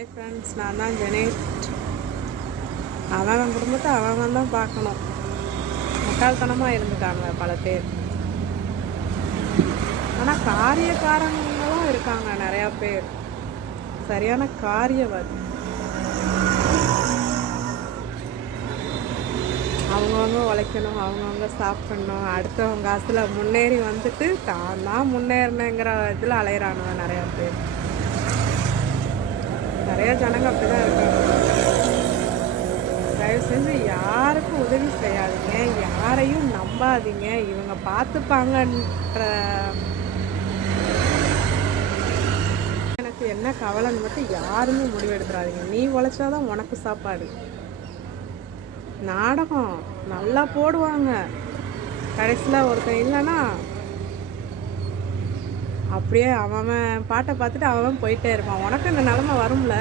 Hi friends, நான் தான் ஜெனேட். அவன் குடும்பத்தை அவன் தான் பார்க்கணும். முட்டாள்தனமாக இருந்துட்டாங்க பல பேர். ஆனால் காரியக்காரங்களும் இருக்காங்க நிறையா பேர், சரியான காரியவாதி. அவங்கவுங்க உழைக்கணும், அவங்கவுங்க சாப்பிடணும், அடுத்தவங்க காசில் முன்னேறி வந்துட்டு தான் தான் முன்னேறினேங்கிற இதில் அலையிறானுங்க நிறையா பேர். நிறைய ஜனங்க அப்படிதான் இருக்காங்க. தயவு செஞ்சு யாருக்கும் உதவி செய்யாதீங்க, யாரையும் நம்பாதீங்க. இவங்க பார்த்துப்பாங்கன்ற எனக்கு என்ன கவலைன்னு மட்டும் யாருமே முடிவெடுத்துறாதீங்க. நீ உழைச்சாதான் உனக்கு சாப்பாடு. நாடகம் நல்லா போடுவாங்க, கடைசியில் ஒருத்தன் இல்லைன்னா அப்படியே அவன் பாட்டை பார்த்துட்டு அவன் போயிட்டே இருப்பான். உனக்கு இந்த நிலமை வரும்ல.